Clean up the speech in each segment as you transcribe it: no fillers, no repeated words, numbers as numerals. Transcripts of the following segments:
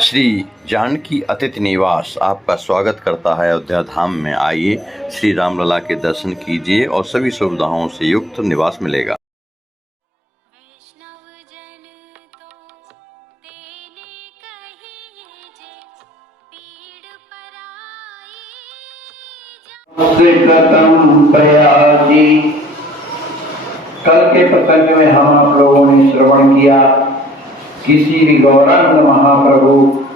श्री जानकी अतिथि निवास आपका स्वागत करता है अयोध्या धाम में। आइए श्री रामलला के दर्शन कीजिए और सभी सुविधाओं से युक्त निवास मिलेगा। प्रयासी कल के प्रसंग में हम आप लोगों ने श्रवण किया किसी भी गौरांग महाप्रभु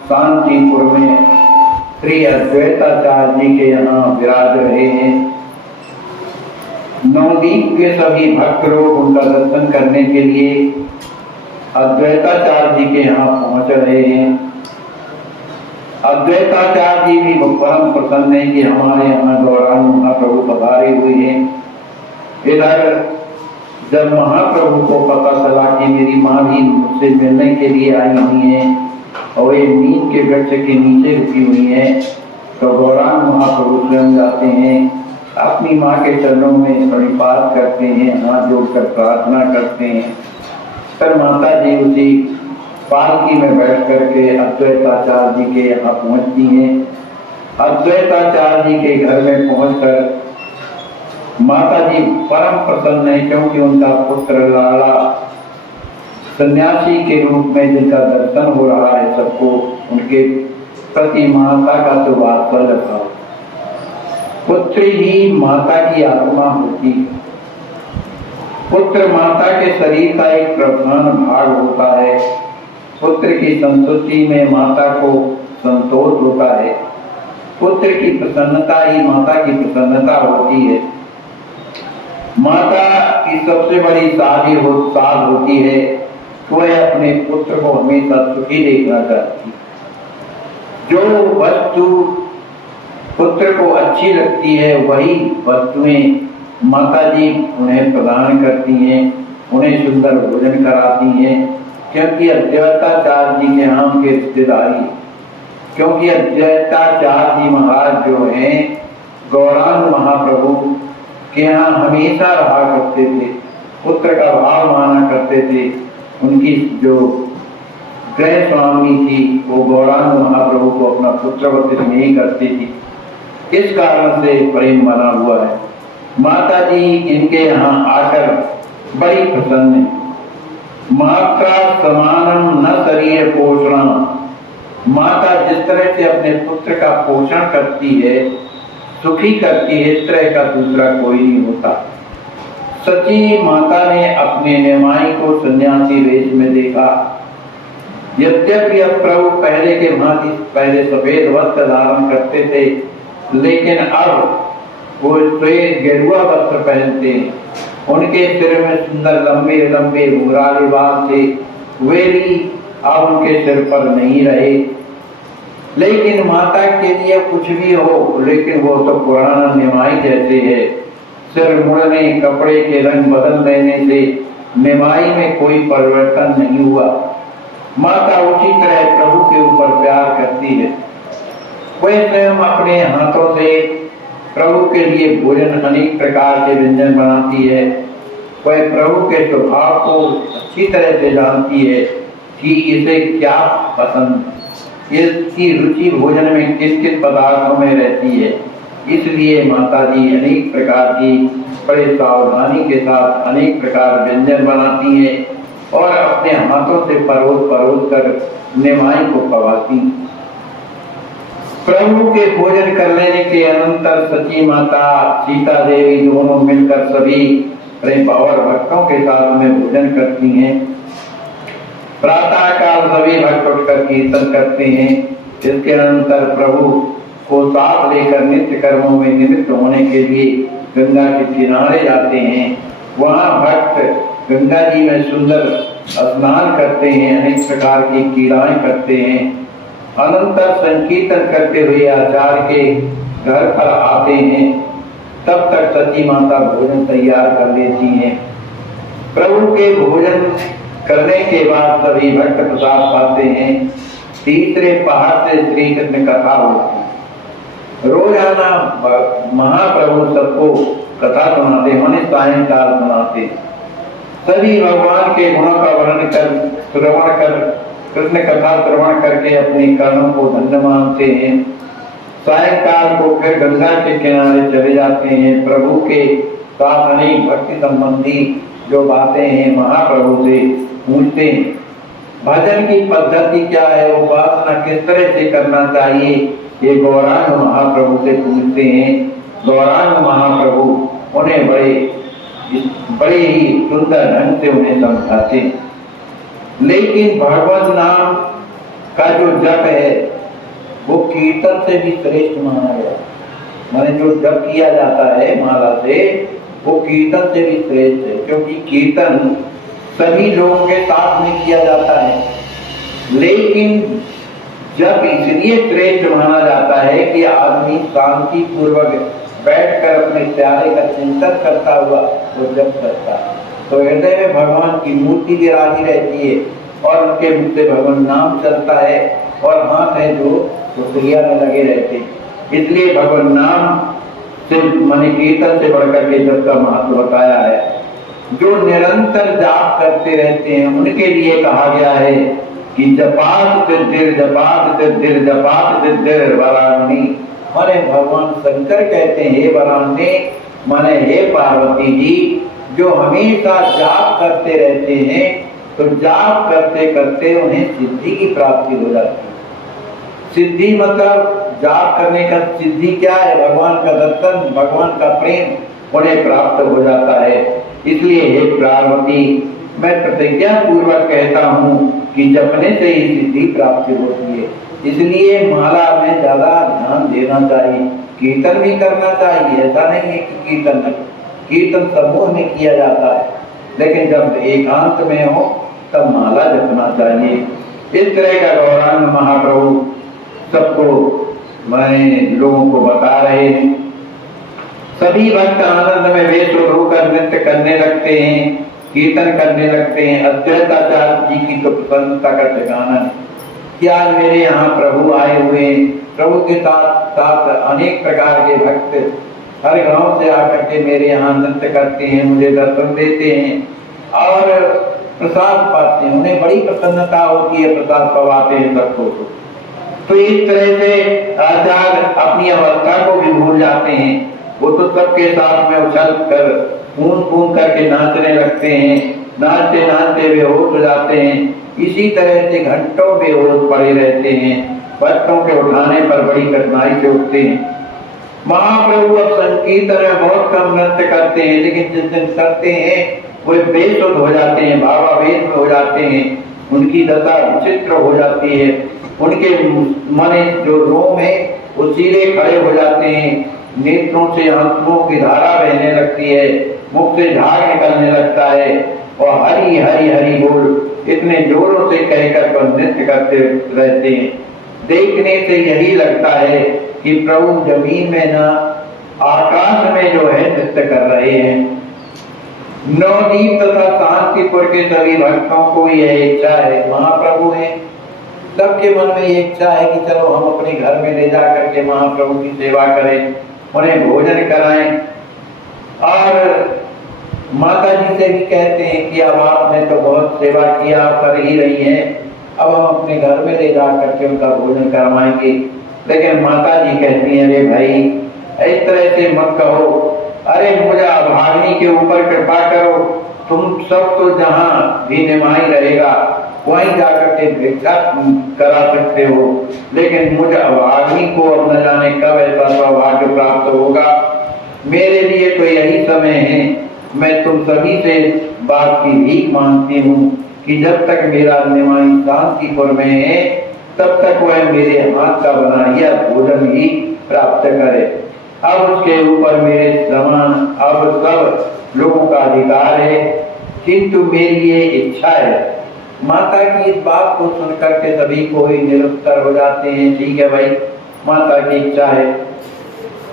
शांतिपुर में श्री अद्वैताचार्य जी के यहाँ विराज रहे हैं। नवदीप के सभी भक्त लोग उनका दर्शन करने के लिए अद्वैताचार्य जी के यहाँ पहुंच रहे हैं। अद्वैताचार्य जी भी परम प्रसन्न है कि हमारे यहाँ गौरांग महाप्रभु पधारे हुए हैं। इधर जब महाप्रभु को पता चला कि मेरी माँ भी मुझसे मिलने के लिए आई हुई है और ये नीम के वृक्ष के नीचे रुकी हुई है, तो गौरांग महाप्रभु स्वयं जाते हैं, अपनी माँ के चरणों में प्रणिपात करते हैं, हाथ जोड़कर प्रार्थना करते हैं। फिर माता जी उसी पालकी में बैठ करके अद्वैताचार्य जी के यहाँ पहुँचती हैं। अद्वैताचार्य जी के घर में पहुँचकर माता जी परम प्रसन्न है, क्योंकि उनका पुत्र लाला सन्यासी के रूप में जिनका दर्शन हो रहा है सबको, उनके प्रति माता का तो वात्सल्य था। पुत्र ही माता की आत्मा होती है। पुत्र माता के शरीर का एक प्रधान भाग होता है। पुत्र की संतुष्टि में माता को संतोष होता है। पुत्र की प्रसन्नता ही माता की प्रसन्नता होती है। माता की सबसे बड़ी साध होती है, वह अपने पुत्र को हमेशा सुखी देखना चाहती है। जो वस्तु पुत्र को अच्छी लगती है वही वस्तुएं माता जी उन्हें प्रदान करती हैं, उन्हें सुंदर भोजन कराती हैं, क्योंकि अद्वैताचार्य जी के यहाँ के रिश्तेदारी, क्योंकि अद्वैताचार्य जी महाराज जो हैं गौरांग महाप्रभु के यहाँ हमेशा रहा करते थे, पुत्र का भाव माना करते थे। उनकी जो गृह स्वामी थी वो गौरांग महाप्रभु को अपना पुत्रवत नहीं करती थी, इस कारण से प्रेम बना हुआ है। माता जी इनके यहाँ आकर बड़ी प्रसन्न है। माता समानम न शरीर पोषण, माता जिस तरह से अपने पुत्र का पोषण करती है, सुखी करती है, इस तरह का दूसरा कोई नहीं होता। सची माता ने अपने निमाई को सन्यासी वेश में देखा। यद्यपि अब प्रभु पहले के भांति पहले सफेद वस्त्र धारण करते थे, लेकिन अब वो श्वेत गेरुआ वस्त्र पहनते हैं। उनके सिर में सुंदर लंबे लंबे घुंघराले बाल थे, वे भी अब उनके सिर पर नहीं रहे। लेकिन माता के लिए कुछ भी हो, लेकिन वो तो पुराना निमाई जैसे है। सिर मुड़ने, कपड़े के रंग बदल देने से निमाई में कोई परिवर्तन नहीं हुआ। माता उसी तरह प्रभु के ऊपर प्यार करती है। वह स्वयं अपने हाथों से प्रभु के लिए भोजन अनेक प्रकार के व्यंजन बनाती है। वह प्रभु के स्वभाव को अच्छी तरह से जानती है कि इसे क्या पसंद, इसकी रुचि भोजन में किस किस पदार्थों में रहती है। इसलिए माता जी अनेक प्रकार की बड़े सावधानी के साथ अनेक प्रकार व्यंजन बनाती हैं और अपने हाथों से परोस कर निमाई को खवाती। प्रभु के भोजन कर लेने के अनंतर सची माता सीता देवी दोनों मिलकर सभी प्रेम और भक्तों के साथ में भोजन करती हैं। प्रातः काल सभी भक्त उठकर कीर्तन करते हैं। इसके अनंतर प्रभु को साथ लेकर नित्य कर्मों में निमित्त होने के लिए गंगा के किनारे जाते हैं। वहाँ भक्त गंगा जी में सुंदर स्नान करते हैं, अनेक प्रकार की क्रीड़ाएं करते हैं। अनंतर संकीर्तन करते हुए आचार्य के घर पर आते हैं। तब तक सची माता भोजन तैयार कर लेती हैं। प्रभु के भोजन करने के बाद सभी भक्त प्रसाद पाते हैं। तीसरे पहाड़ से श्री कृष्ण कथा होती है। रोजाना महाप्रभु सबको कथा सुनाते, माने सायंकाल सुनाते। सभी भगवान के गुणों का वर्णन कर श्रवण कर कृष्ण कथा श्रवण करके अपने कर्णों को धन्य मानते हैं। सायंकाल को फिर गंगा के किनारे चले जाते हैं। प्रभु के साथ अनेक भक्ति संबंधी जो बातें हैं महाप्रभु से पूछते हैं। भजन की पद्धति क्या है, उपासना किस तरह से करना चाहिए, ये गौरांग महाप्रभु से पूछते हैं। गौरांग महाप्रभु उन्हें बड़े ही सुंदर ढंग से उन्हें समझाते हैं। लेकिन भगवान नाम का जो जप है वो कीर्तन से भी श्रेष्ठ माना गया। माने जो जप किया जाता है माला से वो कीर्तन से भी श्रेष्ठ है, क्योंकि कीर्तन सभी लोगों के साथ में किया जाता है। लेकिन जप इसलिए श्रेष्ठ माना जाता है कि आदमी शांति पूर्वक बैठकर अपने प्यारे का चिंतन करता हुआ वो जप करता है। तो हृदय में भगवान की मूर्ति विराजी रहती है और उनके मुख से भगवान नाम चलता है और हाथ है जो क्रिया में लगे रहते हैं। इसलिए भगवान नाम से माने कीर्तन से बढ़कर के जप का महत्व बताया है। जो निरंतर जाप करते रहते हैं उनके लिए कहा गया है कि जपात सिद्धिर जपात सिद्धिर जपात सिद्धिर वराणी। माने भगवान शंकर कहते हैं हे वराणी, माने हे पार्वती जी, जो हमेशा जाप करते रहते हैं तो जाप करते करते उन्हें सिद्धि की प्राप्ति हो जाती है। सिद्धि मतलब जाप करने का सिद्धि क्या है, भगवान का दर्शन, भगवान का प्रेम उन्हें प्राप्त हो जाता है। इसलिए हे पार्वती, मैं प्रतिज्ञा पूर्वक कहता हूँ कि जपने से ही सिद्धि प्राप्ति होती है। इसलिए माला में ज्यादा ध्यान देना चाहिए। कीर्तन भी करना चाहिए, ऐसा नहीं है कि कीर्तन समूह में किया जाता है, लेकिन जब एकांत में हो तब माला जपना चाहिए। इस तरह का गौरांग महाप्रभु सबको मैं लोगों को बता रहे हैं। सभी भक्त आनंद में वेश होकर नृत्य करने लगते हैं, कीर्तन करने लगते हैं। अद्वैताचार्य जी की तो प्रसन्नता का ठिकाना है कि आज मेरे यहाँ प्रभु आए हुए। प्रभु के साथ साथ अनेक प्रकार के भक्त हर गांव से आकर के मेरे यहाँ नृत्य करते हैं, मुझे दर्शन देते हैं और प्रसाद पाते हैं। उन्हें बड़ी प्रसन्नता होती है, प्रसाद पवाते हैं सबको। तो इस तरह से आचार्य अपनी अवस्था को भी भूल जाते हैं। वो तो सबके साथ में उछल कर कूद करके नाचने लगते हैं, नाचते नाचते बेहोश हो जाते हैं। इसी तरह से घंटों बेहोश पड़े रहते हैं। बच्चों के उठाने पर बड़ी कठिनाई से उठते हैं। महाप्रभु अब संकीर्तन में बहुत कम नृत्य करते हैं, लेकिन जिस दिन करते हैं वे बेसुध हो जाते हैं, भावावेश में हो जाते हैं। उनकी दशा विचित्र हो जाती है। उनके मने जो रोम है वो सीधे खड़े हो जाते हैं, नेत्रों से आंसुओं की धारा बहने लगती है, मुख से झाग निकलने लगता है और हरी हरी हरी बोल इतने जोरों से कहकर नृत्य करते रहते हैं। देखने से यही लगता है कि प्रभु जमीन में ना आकाश में जो है नृत्य कर रहे हैं। नवदीप तथा शांतिपुर के सभी भक्तों को यह इच्छा है, महाप्रभु है, सबके मन में ये इच्छा है कि चलो हम अपने घर में ले जा करके महाप्रभु की सेवा करें, उन्हें भोजन कराएं। और माता जी से भी कहते हैं कि अब आपने तो बहुत सेवा किया, कर ही रही हैं, अब हम अपने घर में ले जा करके उनका भोजन करवाएंगे। लेकिन माता जी कहती हैं, अरे भाई इस तरह से मत कहो, अरे मुझे अभागिनी के ऊपर कृपा करो, तुम सब तो जहाँ भी निमाई रहेगा वहीं जाकर के भिक्षा करा सकते हो, लेकिन मुझे अभागिनी को अब न जाने कब ऐसा सौभाग्य प्राप्त होगा। मेरे लिए तो यही समय है। मैं तुम सभी से बात की भीख मांगती हूँ कि जब तक मेरा निमाई शांतिपुर में है तब तक वह मेरे हाथ का बना हुआ भोजन ही प्राप्त करे। अब उसके ऊपर मेरे समान अब सब लोगों का अधिकार है, किंतु मेरी ये इच्छा है। माता की इस बात को सुनकर के सभी को ही निरुत्तर हो जाते हैं। ठीक है भाई, माता की इच्छा है।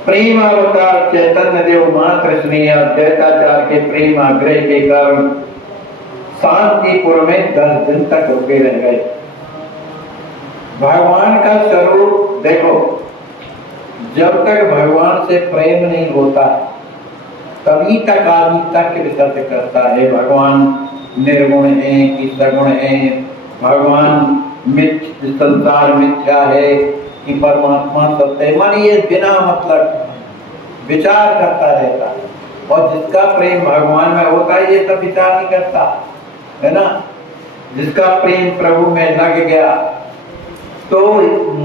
प्रेम अवतार चैतन्य देव मात्र स्नेह अद्वैताचार्य के प्रेम आग्रह के कारण शांतिपुर में 10 दिन तक रुके रह गए। भगवान का स्वरूप देखो, जब तक भगवान से प्रेम नहीं होता तभी तक आदमी तर्क वितर्क करता है। भगवान निर्गुण है कि सगुण है, भगवान संसार मिथ्या है कि परमात्मा सत्य है, माने ये बिना मतलब विचार करता रहता है। और जिसका प्रेम भगवान में होता है ये सब विचार नहीं करता, है ना। जिसका प्रेम प्रभु में लग गया तो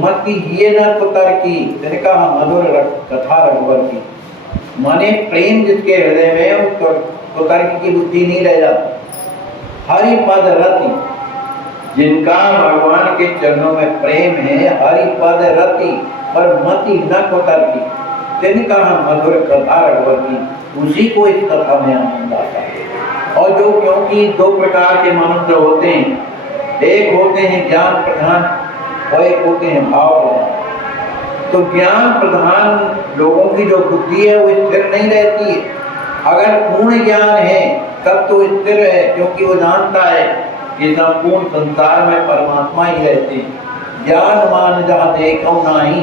मति ये न कुतर की, जिनका मधुर कथा रघुवर की, माने प्रेम जिसके हृदय में उसको कुतर्क की बुद्धि नहीं रह जाती। हरि पद रति, जिनका भगवान के चरणों में प्रेम है, हरि पद रति और मति न कुतर्की, जिनका मधुर कथा रघुवर की, उसी को इस कथा में आनंद आता है। और जो, क्योंकि दो प्रकार के मनुष्य होते हैं, एक होते हैं ज्ञान प्रधान और एक होते हैं भाव प्रधान। तो ज्ञान प्रधान लोगों की जो बुद्धि है वो स्थिर नहीं रहती है। अगर पूर्ण ज्ञान है तब तो स्थिर है, क्योंकि वो जानता है कि संपूर्ण संसार में परमात्मा ही रहते हैं। ज्ञान मान जहाँ देखो नाही,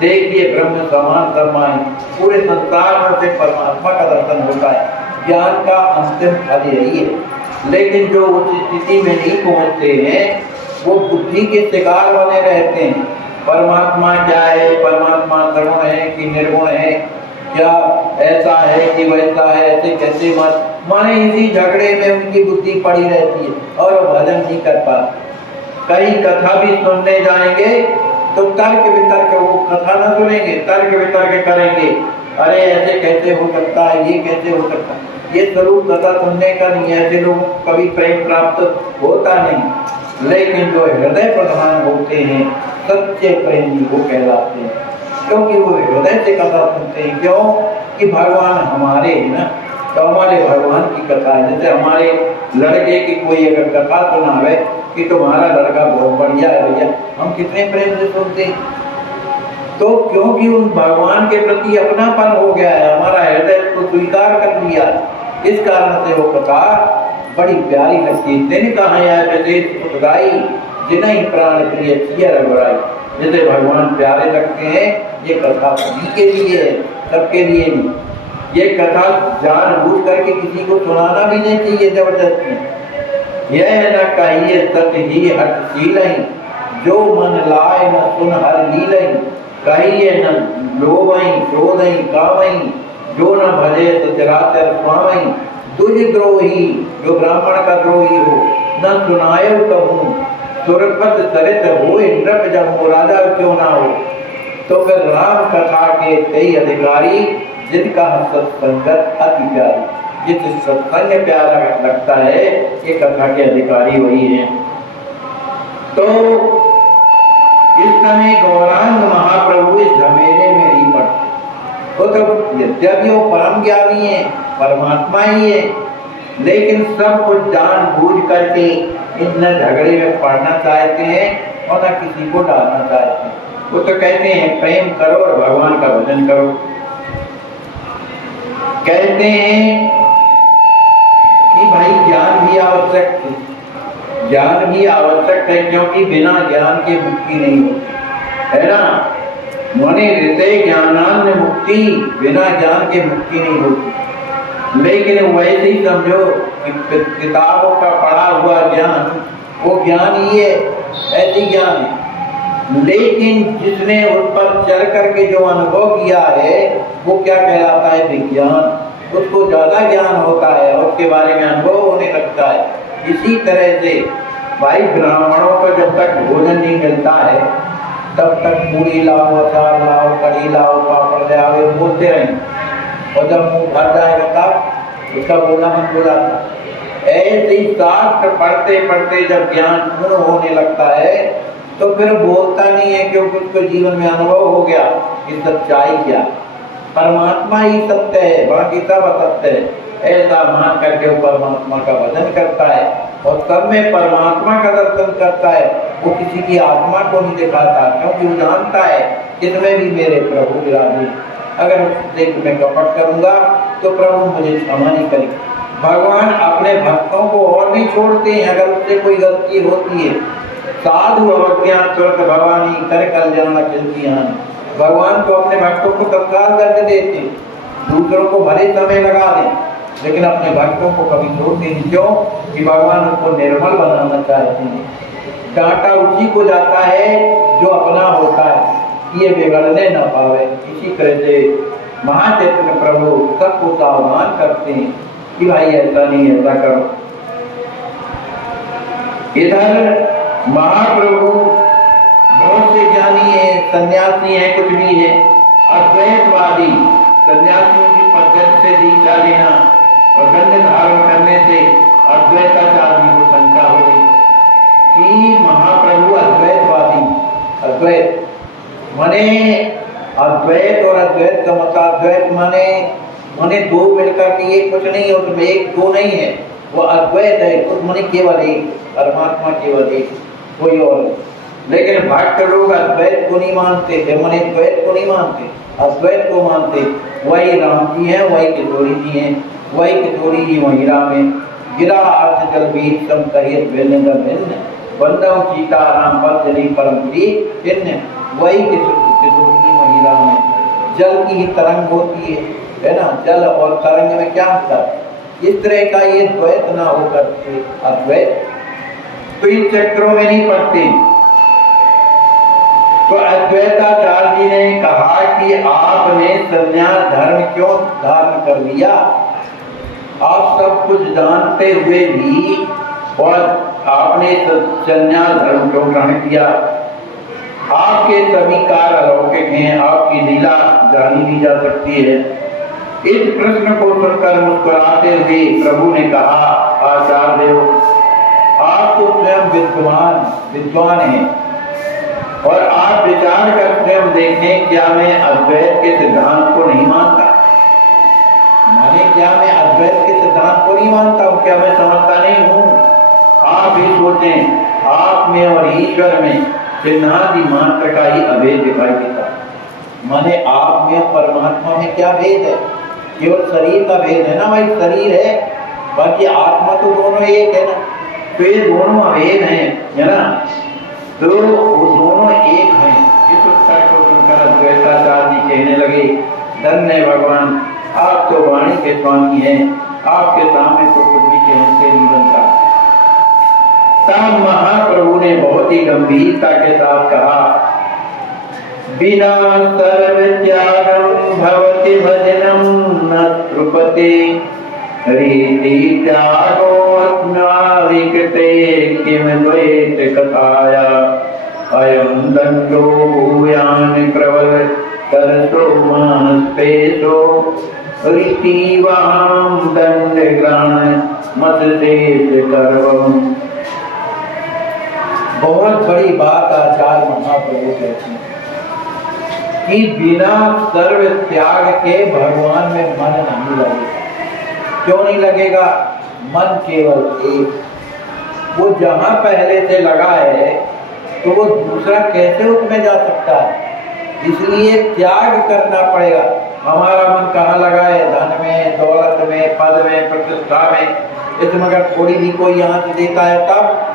देखिए ब्रह्म समान समाई, पूरे संसार में से परमात्मा का दर्शन होता है। ज्ञान का अंतिम फल यही है। लेकिन जो उस स्थिति में नहीं पहुंचते हैं वो बुद्धि के शिकार बने रहते हैं। परमात्मा क्या है, परमात्मा सगुण है कि निर्गुण है, क्या ऐसा है कि वैसा है, ऐसे कैसे मत, माने इसी झगड़े में उनकी बुद्धि पड़ी रहती है और भजन नहीं कर पाते। कहीं कथा भी सुनने जाएंगे तो तर्क वितर्क, वो कथा न सुनेंगे, तर्क वितर्क करेंगे, अरे ऐसे कैसे हो सकता है, ये कैसे हो सकता है। ये स्वरूप कथा सुनने का नहीं है, ऐसे लोगों को कभी प्रेम प्राप्त होता नहीं। लेकिन जो हृदय प्रधान होते हैं, सच्चे प्रेमी वो कहलाते हैं, क्योंकि वो हृदय से कथा सुनते हैं। क्यों कि भगवान हमारे हैं ना, तो हमारे भगवान की कथा है। जैसे हमारे लड़के की कोई अगर कथा सुनावे कि तुम्हारा लड़का बहुत बढ़िया है भैया, हम कितने प्रेम से सुनते हैं। तो क्योंकि उन भगवान के प्रति अपनापन हो गया है, हमारा हृदय को स्वीकार कर लिया, इस कारण से वो कथा बड़ी प्यारी लगती है। दिन कहाँ यार सुखदाई जिन्हीं प्राण प्रिय किया रघुराई, जैसे भगवान प्यारे लगते हैं, ये कथा सभी के लिए है, सबके लिए नहीं। ये कथा जानबूझ करके किसी को सुनाना भी नहीं चाहिए जबरदस्ती। यह न कहिए सत ही हठशील, जो मन लाए न सुन हर लील, कहिए न लोभई क्रोधई कामई, जो न भजे सचराचर स्वामई, दुजद्रोही जो ब्राह्मण का द्रोही हो, न सुनायो कहूँ सुरपत सरित हो, नृप जब राजा क्यों ना हो। तो फिर राम कथा के कई अधिकारी जिनका सत्संगत अति प्यारी, जिस सत्संग प्यारा लगता है, ये कथा के अधिकारी वही हैं। तो इस समय गौरांग महाप्रभु इस झमेले में नहीं पड़ते। वो तो यद्यपि वो परम ज्ञानी है, परमात्मा ही है, लेकिन सब कुछ जान बूझ करके इन झगड़े में पड़ना चाहते हैं और न किसी को डालना चाहते हैं। वो तो कहते हैं प्रेम करो और भगवान का भजन करो। कहते हैं कि भाई ज्ञान भी आवश्यक है, ज्ञान भी आवश्यक है, क्योंकि बिना ज्ञान के मुक्ति नहीं होती है ना। माने हृदय ज्ञानान मुक्ति, बिना ज्ञान के मुक्ति नहीं होती। लेकिन वैसे ही समझो किताबों का पढ़ा हुआ ज्ञान वो ज्ञान ही है, ऐसी ज्ञान है। लेकिन जिसने उस पर चल करके जो अनुभव किया है वो क्या कहलाता है, विज्ञान। उसको ज्यादा ज्ञान होता है और उसके बारे में अनुभव होने लगता है। इसी तरह से भाई ब्राह्मणों को जब तक भोजन नहीं मिलता है तब तक पूरी लाओ, अचार लाओ, कढ़ी लाओ, पापड़ ले आओ बोलते रहें, और जब मुंह भर जाएगा तब उसका बोलना मन हो जाता। ऐसे ही शास्त्र पढ़ते पढ़ते जब ज्ञान पूर्ण होने लगता है तो फिर बोलता नहीं है, क्योंकि उसको जीवन में अनुभव हो गया कि सच्चाई क्या, परमात्मा ही सत्य है, बाकी सब असत्य है। ऐसा मान करके वो परमात्मा का भजन करता है और सब में परमात्मा का दर्शन करता है। वो किसी की आत्मा को नहीं दिखाता, क्योंकि वो जानता है इसमें भी मेरे प्रभु विराजे। अगर देख मैं कपट करूंगा तो प्रभु मुझे क्षमा नहीं करेंगे। भगवान अपने भक्तों को और नहीं छोड़ते हैं अगर उससे कोई गलती होती है। साधु अवज्ञा तुरंत भवानी कर कल्याण चिंतियान, भगवान तो अपने भक्तों को तत्काल दर्द देते, दूसरों को भले समय लगा दें, लेकिन अपने भक्तों को कभी छोड़ते नहीं। क्यों कि भगवान उनको निर्मल बनाना चाहते हैं। डांटा उसी को जाता है जो अपना होता है, ये बिगड़ने न पावे। इसी तरह से महाचैतन्य प्रभु सबको सावधान करते हैं कि भाई ऐसा नहीं, ऐसा करो। इधर महाप्रभु बहुत से ज्ञानी है, सन्यासी है, कुछ भी है, अद्वैतवादी सन्यासियों की पद्धति से दीक्षा लेना और गंध धारण करने से अद्वैताचार्य को शंका हो गई कि महाप्रभु अद्वैतवादी, अद्वैत माने अद्वैत और अद्वैत का मत, अद्वैत माने दो मिलकर के ये कुछ नहीं है, उसमें एक दो नहीं है, वो अद्वैत है, कुछ माने केवल एक, परमात्मा केवल एक, कोई और नहीं। लेकिन भक्त लोग अद्वैत को नहीं मानते थे, माने द्वैत को नहीं मानते, अद्वैत को मानते। वही राम जी हैं, वही किशोरी जी हैं, वही किशोरी जी वही राम है। गिरा अर्थ जल बीज सम कहित भिन्न भिन्न बंदव सीता राम पद जली परम प्रिय भिन्न, वही किशोरी जी वही राम है। जल की ही तरंग होती है ना, जल और तरंग में क्या अंतर। इस तरह का ये द्वैत ना होकर के अद्वैत, तो इन चक्रों में नहीं पड़ते। तो अद्वैताचार्य जी ने कहा कि आपने संन्यास धर्म क्यों धारण कर लिया, आप सब कुछ जानते हुए भी, और आपने संन्यास धर्म क्यों ग्रहण किया। आपके सभी कार्य अलौकिक हैं, आपकी लीला जानी नहीं जा सकती है। इस प्रश्न को सुनकर मुस्कुराते हुए प्रभु ने कहा, आचार्य देव आप तो स्वयं विद्वान हैं, और आप विचार कर स्वयं देखें, क्या मैं अद्वैत के सिद्धांत को नहीं मानता, माने क्या मैं अद्वैत के सिद्धांत को नहीं मानता हूँ, क्या मैं समझता नहीं हूँ। आप ही सोचें, आप में और ईश्वर में चिन्हादि मात्र का ही अभेद दिखाई देता, माने आप में और परमात्मा में क्या भेद है, केवल शरीर का भेद है ना भाई, शरीर है, बाकी आत्मा तो दोनों एक है ना, तो ये दोनों अभेद हैं, है ना, तो वो दोनों एक हैं। इस उत्तर को सुनकर अद्वैताचार्य जी कहने लगे, धन्य भगवान, आप तो वाणी के स्वामी हैं, आपके सामने तो कुछ भी कहने से नहीं बनता। तब महाप्रभु ने बहुत ही गंभीरता के साथ कहा, बिना सर्व त्यागम भवति भजनम न तृपते रीति त्यागो नाविकते किम द्वैत कथाया अयं दंडो भूयान प्रवल तरसो मानस्पेशो रीति वाम दंड ग्रहण मत देश कर्वम। बहुत बड़ी बात आचार्य महाप्रभु कहते हैं कि बिना सर्व त्याग के भगवान में मन नहीं लगेगा। क्यों नहीं लगेगा, मन केवल एक, वो जहां पहले से लगा है तो वो दूसरा कैसे उसमें जा सकता है, इसलिए त्याग करना पड़ेगा। हमारा मन कहाँ लगा है, धन में, दौलत में, पद में, प्रतिष्ठा में, इसमें अगर थोड़ी भी कोई यहाँ से देता है तब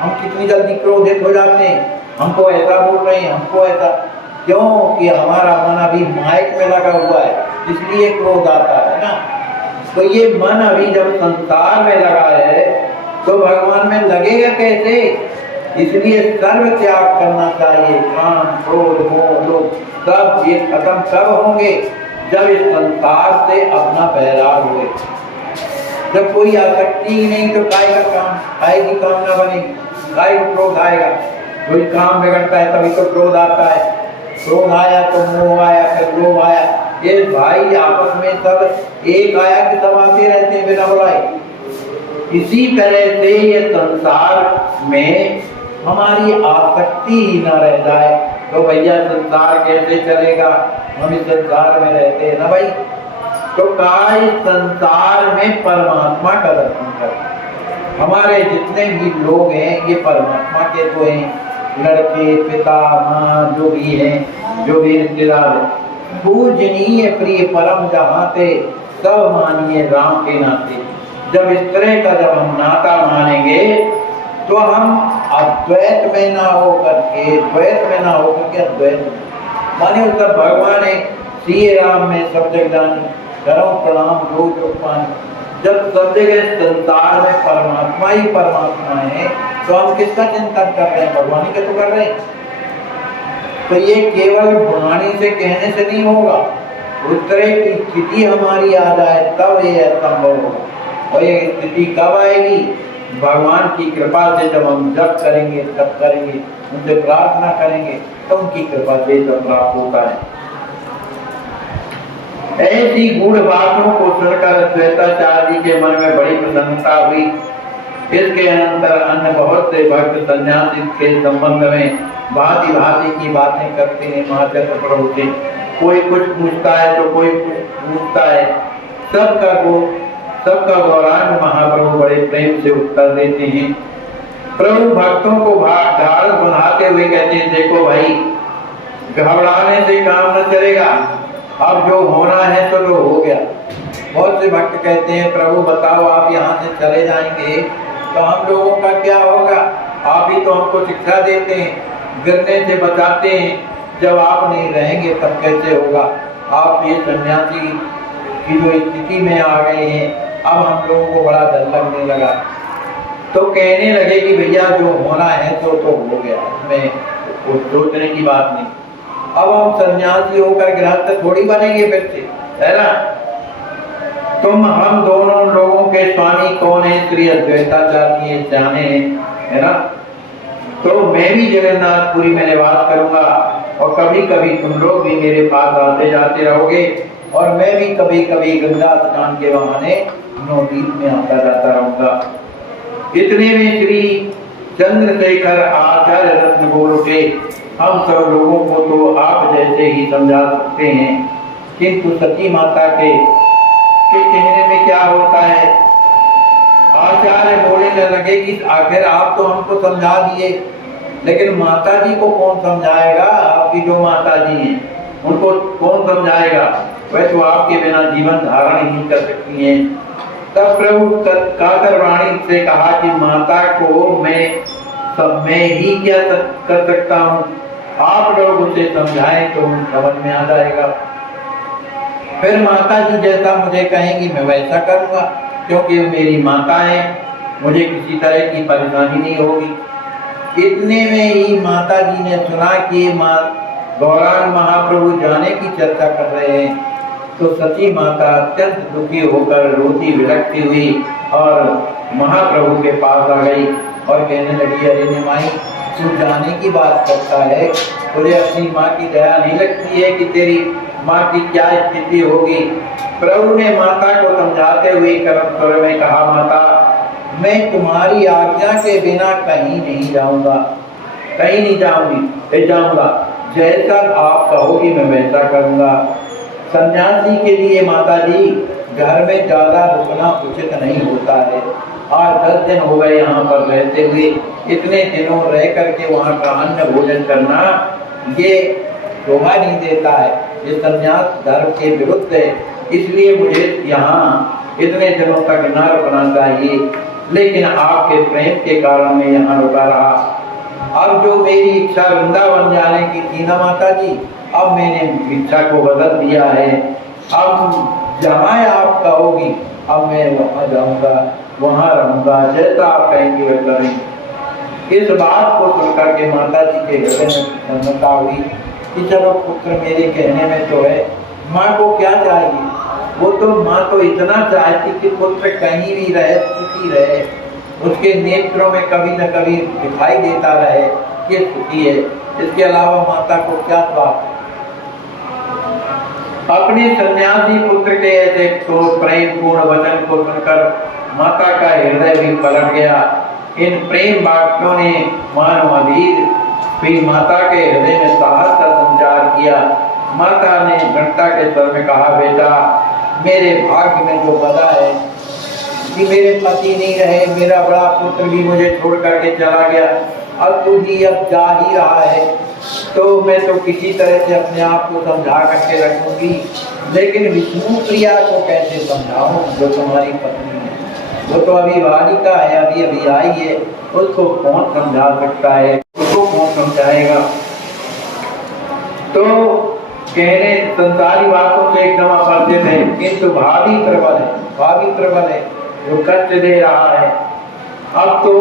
हम कितनी जल्दी क्रोधित हो जाते हैं, हमको ऐसा बोल रहे हैं, हमको ऐसा, क्यों कि हमारा मन अभी माइक में लगा हुआ है, इसलिए क्रोध आता है ना। तो ये मन अभी जब संसार में लगा है तो भगवान में लगेगा कैसे, इसलिए सर्व त्याग करना चाहिए। काम, क्रोध, मोह, लोभ सब ये खत्म कब होंगे, जब इस संसार से अपना बैराग हुए। जब कोई आसक्ति ही नहीं तो काय का काम, आएगी कामना बनेगी, काय को क्रोध आएगा, कोई काम बिगड़ता है तभी तो क्रोध आता है, क्रोध आया तो मोह आया, फिर लोभ आया, ये भाई आपस में सब एक आया कि सब आते रहते हैं बिना बुलाए। इसी तरह से ये संसार में हमारी आसक्ति ही न रह जाए तो भैया संसार कैसे चलेगा, हम इस संसार में रहते हैं ना भाई। तो काय संसार में परमात्मा का दर्शन कर, हमारे जितने भी लोग हैं ये परमात्मा के तो हैं, लड़के, पिता, माँ, जो भी हैं, जो भी रिश्तेदार हैं, पूजनीय प्रिय परम जहाते सब मानिए राम के नाते। जब इस तरह का जब हम नाता मानेंगे तो हम अद्वैत में ना होकर के, द्वैत में ना होकर के अद्वैत माने वो सब भगवान है, श्री राम में सब जग जाने, करो प्रणाम रोज पानी। जब सब जगह संसार में परमात्मा ही परमात्मा है तो हम किसका चिंतन कर रहे हैं? भगवान का तो कर रहे हैं। तो ये केवल वाणी से कहने से नहीं होगा, उस तरह की स्थिति हमारी आ जाए तब ये संभव होगा। और ये स्थिति कब आएगी? भगवान की कृपा से जब हम जप करेंगे, तप करेंगे, उनसे प्रार्थना करेंगे, तो उनकी कृपा से सब प्राप्त होता है। ऐसी गूढ़ बातों को सुनकर श्वेताचार्य जी के मन में बड़ी प्रसन्नता हुई। इसके अनंतर अन्य बहुत से भक्त सन्यासी के संबंध में भांति भांति की बातें करते हैं महाचक्र प्रभु से। कोई कुछ पूछता है तो कोई कुछ पूछता है। सबका गौरांग महाप्रभु बड़े प्रेम से उत्तर देते हैं। प्रभु भक्तों को ढाल बनाते हुए कहते हैं, देखो भाई, घबराने से काम न चलेगा, अब जो होना है तो वो हो गया। बहुत से भक्त कहते हैं, प्रभु बताओ आप यहाँ से चले जाएंगे तो हम लोगों का क्या होगा? आप ही तो हमको शिक्षा देते हैं, गिरने से बचाते हैं, जब आप नहीं रहेंगे तब कैसे होगा? आप ये सन्यासी की जो स्थिति में आ गए हैं, अब हम लोगों को बड़ा डर लगने लगा। तो कहने लगे कि भैया जो होना है तो हो गया, इसमें वो सोचने की बात नहीं। अब हम सन्यासी होकर गृहस्थ थोड़ी बनेंगे फिर से, है ना? तुम हम दोनों लोगों के स्वामी कौन है? श्री अद्वैताचार्य जी जाने, है ना? तो मैं भी जगन्नाथपुरी में निवास करूंगा और कभी कभी तुम लोग भी मेरे पास आते जाते रहोगे, और मैं भी कभी कभी गंगा स्नान के बहाने नवदीप में आता जाता रहूंगा। इतने में श्री चंद्रशेखर आचार्य रत्न बोल उठे, हम सब लोगों को तो आप जैसे ही समझा सकते हैं, किंतु सती माता के कहने में क्या होता है? आचार्य बोलने लगे कि आखिर आप तो हमको समझा दिए, लेकिन माता जी को कौन समझाएगा? आपकी जो माता जी हैं उनको कौन समझाएगा? वह तो आपके बिना जीवन धारण ही कर सकती हैं। तब प्रभु कातर वाणी से कहा कि माता को मैं ही क्या कर सकता हूँ, आप लोग उसे समझाएं तो समझ में आ जाएगा। फिर माता जी जैसा मुझे कहेंगी मैं वैसा करूंगा, क्योंकि मेरी माता है, मुझे किसी तरह की परेशानी नहीं होगी। इतने में ही माता जी ने सुना कि गौरांग महाप्रभु जाने की चर्चा कर रहे हैं, तो सची माता अत्यंत दुखी होकर रोती विलखती हुई और महाप्रभु के पास आ गई और कहने लगी, अरे निमाई, तू जाने की बात करता है, तुझे अपनी माँ की दया नहीं लगती है कि तेरी माँ की क्या स्थिति होगी? प्रभु ने माता को समझाते हुए कर्म स्वर में कहा, माता, मैं तुम्हारी आज्ञा के बिना कहीं नहीं जाऊंगा, कहीं नहीं जाऊंगा, जैसा आप कहोगी मैं वैसा करूंगा। सन्यासी के लिए माता जी घर में ज्यादा रुकना उचित नहीं होता है। 8-10 दिन हो गए यहाँ पर रहते हुए, इतने दिनों रह करके वहाँ का अन्न भोजन करना ये शोभा नहीं देता है, ये सन्यास धर्म के विरुद्ध है। इसलिए मुझे यहाँ इतने दिनों तक न रुकना चाहिए, लेकिन आपके प्रेम के कारण मैं यहाँ रुका रहा। अब जो मेरी इच्छा वृंदावन जाने की थी ना माता जी, अब मैंने इच्छा को बदल दिया है। अब जहाँ आप कहोगी अब मैं वहाँ जाऊंगा, वहाँ रहूंगा, जैसा आप कहेंगे वैसा करेंगे। इस बात को सुनकर के माता जी के हृदय में प्रसन्नता हुई कि चलो पुत्र मेरे कहने में तो है, माँ को क्या चाहिए? वो तो माँ तो इतना चाहती कि पुत्र कहीं भी रहे, सुखी रहे, उसके नेत्रों में कभी न कभी दिखाई देता रहे कि सुखी है। इसके अलावा माता को क्या बात है? अपने सन्यासी पुत्र के ऐसे तो प्रेम पूर्ण वचन को सुनकर माता का हृदय भी पलट गया। इन प्रेम वाक्यों ने मानवाधीर भी माता के हृदय में साहस का संचार किया। माता ने दृढ़ता के स्वर में कहा, बेटा, मेरे भाग्य में जो बदा है कि मेरे पति नहीं रहे, मेरा बड़ा पुत्र भी मुझे छोड़ करके चला गया, अब तू भी अब जा ही रहा है, तो मैं तो किसी तरह से अपने आप को समझा करके रखूंगी, लेकिन विष्णु प्रिया को कैसे समझाऊं जो तुम्हारी पत्नी है? वो तो अभी बालिका है, अभी आई है, उसको कौन समझा सकता है? उसको कौन समझाएगा? तो कहने संसारी बातों से एकदम अपरिचित है, किंतु भाभी प्रबल है, जो कष्ट दे रहा है। अब तो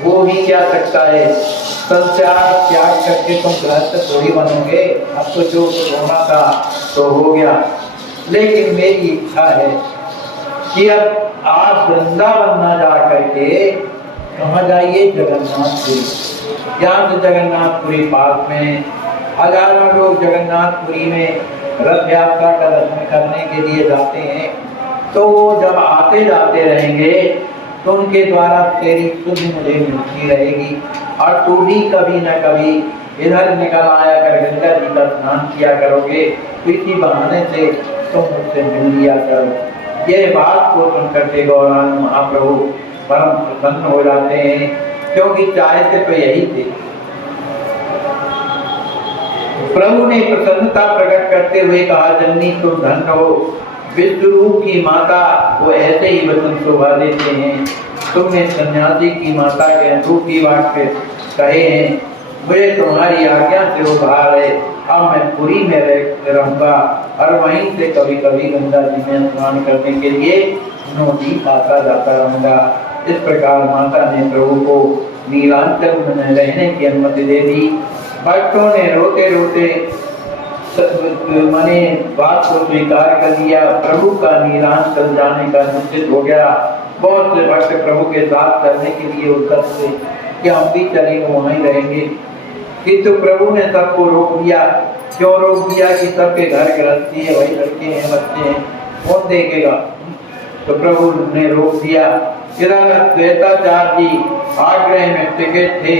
वो ही क्या सकता है, संसार त्याग करके तुम गृहस्थ थोड़ी बनोगे। अब तो जो होना था तो हो गया। लेकिन मेरी इच्छा है कि अब आप वृंदावन न जा करके कहाँ जाइए, जगन्नाथपुरी। यहाँ से जगन्नाथपुरी पास में हजारों लोग जगन्नाथपुरी में रथ यात्रा का दर्शन करने के लिए जाते हैं। तो जब आते जाते रहेंगे तो उनके द्वारा तेरी सुधि मुझे मिलती रहेगी, और तू भी कभी न कभी इधर निकल आया कर गंगा जी का स्नान किया करोगे, तो इसी बहाने से तुम मुझसे मिल लिया करो। ये बात को सुन करके गौरांग महाप्रभु परम प्रसन्न हो जाते हैं, क्योंकि चाहते तो यही थे। प्रभु ने प्रसन्नता प्रकट करते हुए कहा, जननी तुम धन्य हो, विष्णु रूप की माता वो ऐसे ही वचन शोभा देते हैं। तुमने सन्यासी की माता के अनुरूप ही वाक्य कहे हैं। मुझे तुम्हारी आज्ञा से उभार है, अब मैं पुरी में रहूंगा और वहीं से कभी कभी गंगा जी में स्नान करने के लिए नदी आता जाता रहूंगा। इस प्रकार माता ने प्रभु को नीलांचल में रहने की अनुमति दे दी। भक्तों ने रोते रोते माने बात को स्वीकार कर लिया। प्रभु का नीलांचल जाने का निश्चित हो गया। बहुत से भक्त प्रभु के साथ चलने के लिए उद्यत थे कि हम भी चलेंगे, वहीं रहेंगे, किंतु प्रभु ने सबको रोक दिया। क्यों रोक दिया? कि सबके घर गृहस्थी है, वही लड़के हैं, बच्चे हैं, कौन देखेगा? तो प्रभु ने रोक दिया। इधर श्वेताचार्य जी आग्रह में टिके थे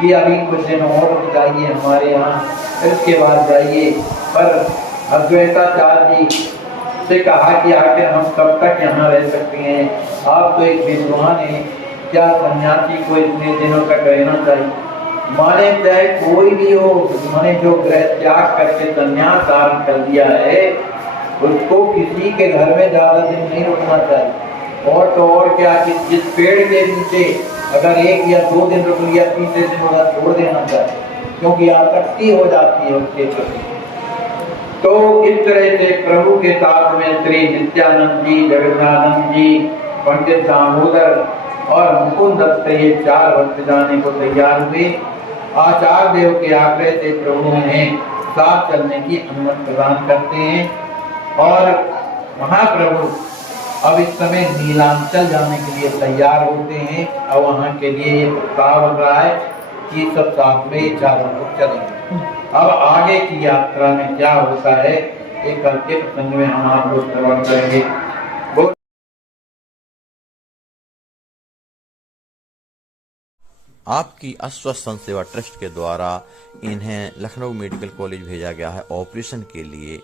कि अभी कुछ दिन और रुक जाइए हमारे यहाँ, इसके बाद जाइए। पर अद्वैताचार्य जी से कहा कि आखिर हम कब तक यहाँ रह सकते हैं, आप तो एक विद्वान हैं, क्या सन्यासी को इतने दिनों तक रहना चाहिए? माने चाहे कोई भी हो, माने जो गृह त्याग करके संन्यास धारण कर दिया है, उसको किसी के घर में ज्यादा दिन नहीं रुकना चाहिए। और तो और क्या कि जिस पेड़ के नीचे अगर 1 या 2 दिन रुक लिया, तीसरे दिन उधर छोड़ देना चाहिए, क्योंकि आसक्ति हो जाती है उसके प्रति। तो इस तरह से प्रभु के साथ में श्री नित्यानंद जी, जगन्नाथ जी, पंडित दामोदर और मुकुंद दत्त, ये 4 भक्त जाने को तैयार हुए। आचार्य देव के आग्रह से प्रभु उन्हें साथ चलने की अनुमति प्रदान करते हैं। और महाप्रभु अब इस समय नीलांचल जाने के लिए तैयार होते हैं, और वहाँ के लिए ये प्रस्ताव बन रहा है कि सब साथ में 4 लोग चलेंगे। अब आगे की यात्रा में क्या होता है, एक करके प्रसंग में हम आप लोग श्रवण करेंगे। आपकी अस्वस्थ सेवा ट्रस्ट के द्वारा इन्हें लखनऊ मेडिकल कॉलेज भेजा गया है ऑपरेशन के लिए।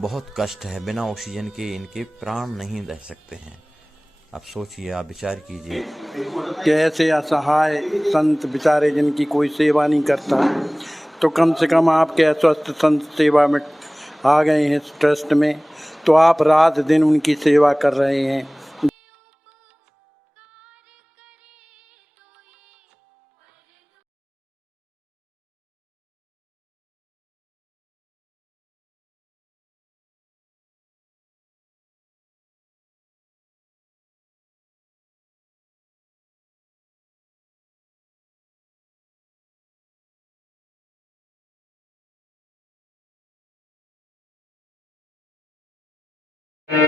बहुत कष्ट है, बिना ऑक्सीजन के इनके प्राण नहीं रह सकते हैं। आप सोचिए, आप विचार कीजिए कि ऐसे असहाय संत बेचारे जिनकी कोई सेवा नहीं करता, तो कम से कम आपके अस्वस्थ संत सेवा में आ गए हैं इस ट्रस्ट में, तो आप रात दिन उनकी सेवा कर रहे हैं।